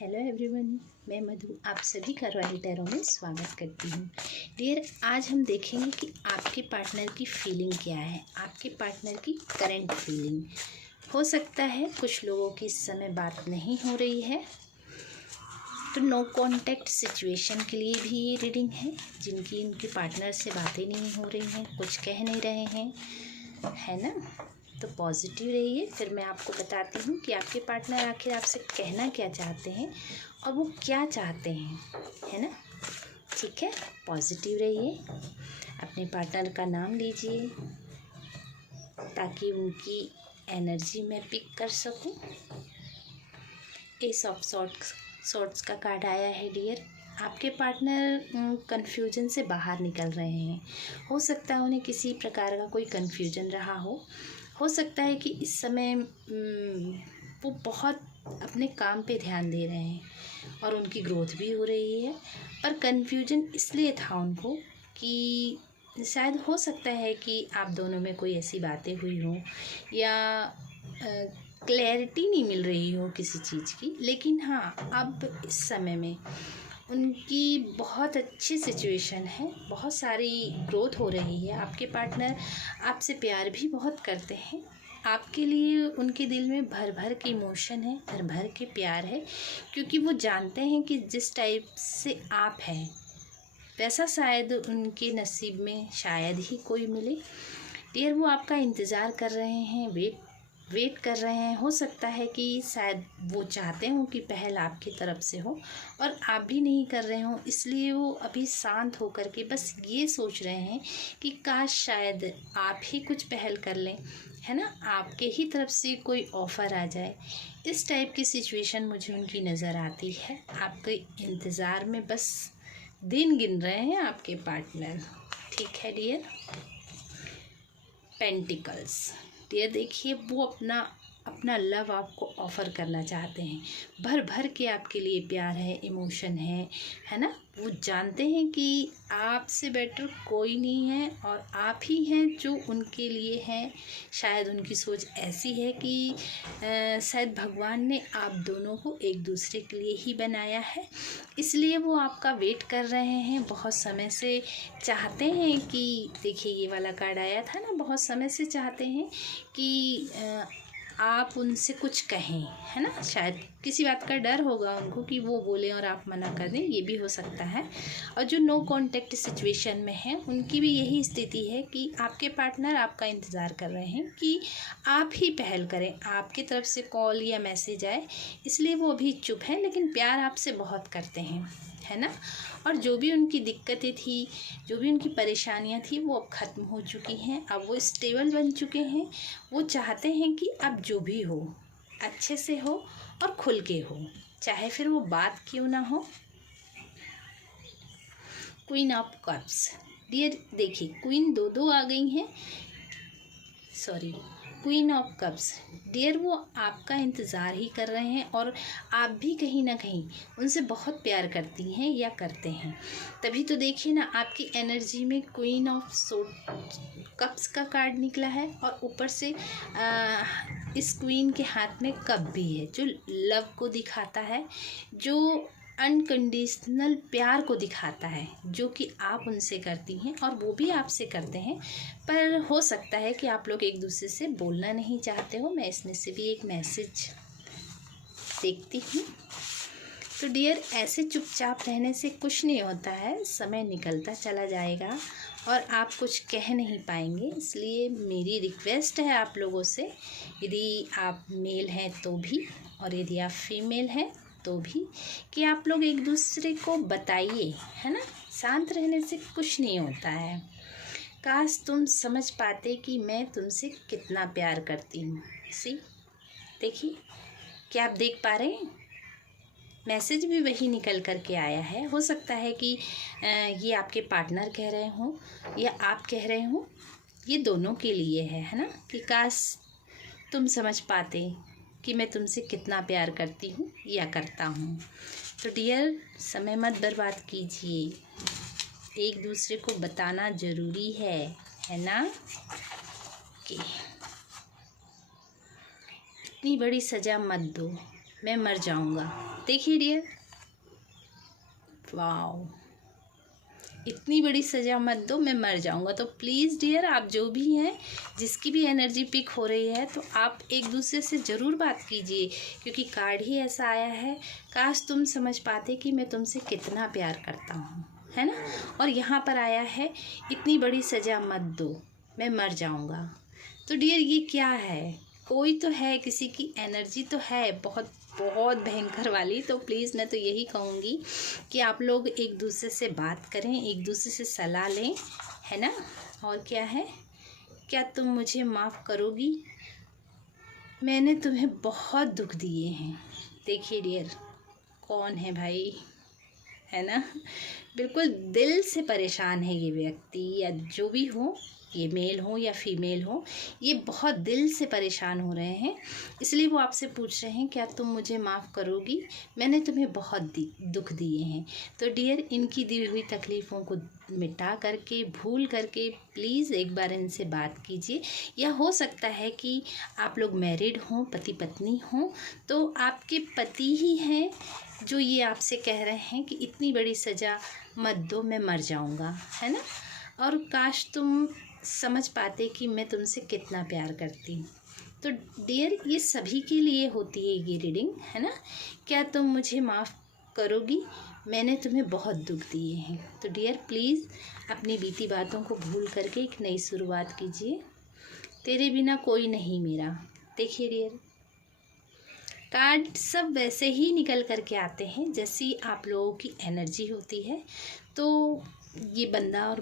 Hello everyone, मैं मधु आप सभी का रॉयल टैरो में स्वागत करती हूँ। डियर, आज हम देखेंगे कि आपके पार्टनर की फीलिंग क्या है, आपके पार्टनर की करंट फीलिंग। हो सकता है कुछ लोगों की इस समय बात नहीं हो रही है, तो नो कांटेक्ट सिचुएशन के लिए भी ये रीडिंग है। जिनकी उनके पार्टनर से बातें नहीं हो रही हैं, कुछ कह नहीं रहे हैं, है ना, तो पॉजिटिव रहिए। फिर मैं आपको बताती हूँ कि आपके पार्टनर आखिर आपसे कहना क्या चाहते हैं और वो क्या चाहते हैं, है ना। ठीक है, पॉजिटिव रहिए। अपने पार्टनर का नाम लीजिए ताकि उनकी एनर्जी मैं पिक कर सकूँ। एस ऑफ सॉर्ड्स का कार्ड आया है डियर। आपके पार्टनर कन्फ्यूजन से बाहर निकल रहे हैं। हो सकता है उन्हें किसी प्रकार का कोई कन्फ्यूजन रहा हो सकता है कि इस समय वो बहुत अपने काम पे ध्यान दे रहे हैं और उनकी ग्रोथ भी हो रही है, पर कन्फ्यूजन इसलिए था उनको कि शायद हो सकता है कि आप दोनों में कोई ऐसी बातें हुई हों या क्लैरिटी नहीं मिल रही हो किसी चीज़ की। लेकिन हाँ, अब इस समय में उनकी बहुत अच्छी सिचुएशन है, बहुत सारी ग्रोथ हो रही है। आपके पार्टनर आपसे प्यार भी बहुत करते हैं। आपके लिए उनके दिल में भर भर के इमोशन है, भर भर के प्यार है, क्योंकि वो जानते हैं कि जिस टाइप से आप हैं वैसा शायद उनके नसीब में शायद ही कोई मिले। डियर, वो आपका इंतज़ार कर रहे हैं, वेट कर रहे हैं। हो सकता है कि शायद वो चाहते हों कि पहल आपकी तरफ से हो और आप भी नहीं कर रहे हो, इसलिए वो अभी शांत होकर के बस ये सोच रहे हैं कि काश शायद आप ही कुछ पहल कर लें, है ना, आपके ही तरफ से कोई ऑफ़र आ जाए। इस टाइप की सिचुएशन मुझे उनकी नज़र आती है। आपके इंतज़ार में बस दिन गिन रहे हैं आपके पार्टनर। ठीक है डियर। पेंटिकल्स, डियर देखिए, वो अपना लव आपको ऑफ़र करना चाहते हैं। भर भर के आपके लिए प्यार है, इमोशन है ना। वो जानते हैं कि आपसे बेटर कोई नहीं है और आप ही हैं जो उनके लिए हैं। शायद उनकी सोच ऐसी है कि शायद भगवान ने आप दोनों को एक दूसरे के लिए ही बनाया है, इसलिए वो आपका वेट कर रहे हैं। बहुत समय से चाहते हैं कि, देखिए ये वाला कार्ड आया था ना, बहुत समय से चाहते हैं कि आप उनसे कुछ कहें, है ना। शायद किसी बात का डर होगा उनको कि वो बोलें और आप मना कर दें, ये भी हो सकता है। और जो नो कांटेक्ट सिचुएशन में है उनकी भी यही स्थिति है कि आपके पार्टनर आपका इंतज़ार कर रहे हैं कि आप ही पहल करें, आपकी तरफ से कॉल या मैसेज आए, इसलिए वो अभी चुप हैं, लेकिन प्यार आपसे बहुत करते हैं, है ना। और जो भी उनकी दिक्कतें थी, जो भी उनकी परेशानियां थी, वो अब ख़त्म हो चुकी हैं। अब वो स्टेबल बन चुके हैं। वो चाहते हैं कि अब जो भी हो अच्छे से हो और खुल के हो, चाहे फिर वो बात क्यों ना हो। क्वीन ऑफ कप्स, डियर देखिए, क्वीन दो आ गई हैं, sorry, queen of cups. Dear, वो आपका इंतज़ार ही कर रहे हैं और आप भी कहीं ना कहीं उनसे बहुत प्यार करती हैं या करते हैं। तभी तो देखिए ना, आपकी एनर्जी में क्वीन ऑफ कप्स का कार्ड निकला है और ऊपर से इस क्वीन के हाथ में कप भी है, जो लव को दिखाता है, जो अनकंडीशनल प्यार को दिखाता है, जो कि आप उनसे करती हैं और वो भी आपसे करते हैं। पर हो सकता है कि आप लोग एक दूसरे से बोलना नहीं चाहते हो। मैं इसमें से भी एक मैसेज देखती हूँ। तो डियर, ऐसे चुपचाप रहने से कुछ नहीं होता है, समय निकलता चला जाएगा और आप कुछ कह नहीं पाएंगे। इसलिए मेरी रिक्वेस्ट है आप लोगों से, यदि आप मेल हैं तो भी और यदि आप फीमेल हैं तो भी, कि आप लोग एक दूसरे को बताइए, है ना। शांत रहने से कुछ नहीं होता है। काश तुम समझ पाते कि मैं तुमसे कितना प्यार करती हूँ। सी, देखिए, क्या आप देख पा रहे हैं? मैसेज भी वही निकल कर के आया है। हो सकता है कि ये आपके पार्टनर कह रहे हों या आप कह रहे हों, ये दोनों के लिए है ना, कि काश तुम समझ पाते कि मैं तुमसे कितना प्यार करती हूँ या करता हूँ। तो डियर, समय मत बर्बाद कीजिए, एक दूसरे को बताना ज़रूरी है ना। कि इतनी बड़ी सज़ा मत दो, मैं मर जाऊँगा। देखिए डियर, वाओ, इतनी बड़ी सज़ा मत दो, मैं मर जाऊँगा। तो प्लीज़ डियर, आप जो भी हैं, जिसकी भी एनर्जी पिक हो रही है, तो आप एक दूसरे से ज़रूर बात कीजिए, क्योंकि कार्ड ही ऐसा आया है, काश तुम समझ पाते कि मैं तुमसे कितना प्यार करता हूँ, है ना। और यहाँ पर आया है, इतनी बड़ी सज़ा मत दो, मैं मर जाऊँगा। तो डियर, ये क्या है? कोई तो है, किसी की एनर्जी तो है बहुत बहुत भयंकर वाली। तो प्लीज़ मैं तो यही कहूँगी कि आप लोग एक दूसरे से बात करें, एक दूसरे से सलाह लें, है ना। और क्या है, क्या तुम मुझे माफ़ करोगी? मैंने तुम्हें बहुत दुख दिए हैं। देखिए डियर, कौन है भाई, है ना। बिल्कुल दिल से परेशान है ये व्यक्ति, या जो भी हो, ये मेल हो या फीमेल हो, ये बहुत दिल से परेशान हो रहे हैं। इसलिए वो आपसे पूछ रहे हैं, क्या तुम मुझे माफ़ करोगी? मैंने तुम्हें बहुत दुख दिए हैं। तो डियर, इनकी दी हुई तकलीफ़ों को मिटा करके, भूल करके प्लीज़ एक बार इनसे बात कीजिए। या हो सकता है कि आप लोग मैरिड हों, पति पत्नी हों, तो आपके पति ही हैं जो ये आपसे कह रहे हैं कि इतनी बड़ी सज़ा मत दो, मैं मर जाऊँगा, है ना। और काश तुम समझ पाते कि मैं तुमसे कितना प्यार करती हूँ। तो डियर, ये सभी के लिए होती है ये रीडिंग, है ना। क्या तुम मुझे माफ़ करोगी? मैंने तुम्हें बहुत दुख दिए हैं। तो डियर, प्लीज़ अपनी बीती बातों को भूल करके एक नई शुरुआत कीजिए। तेरे बिना कोई नहीं मेरा। देखिए डियर, कार्ड सब वैसे ही निकल करके आते हैं जैसी आप लोगों की एनर्जी होती है। तो ये बंदा और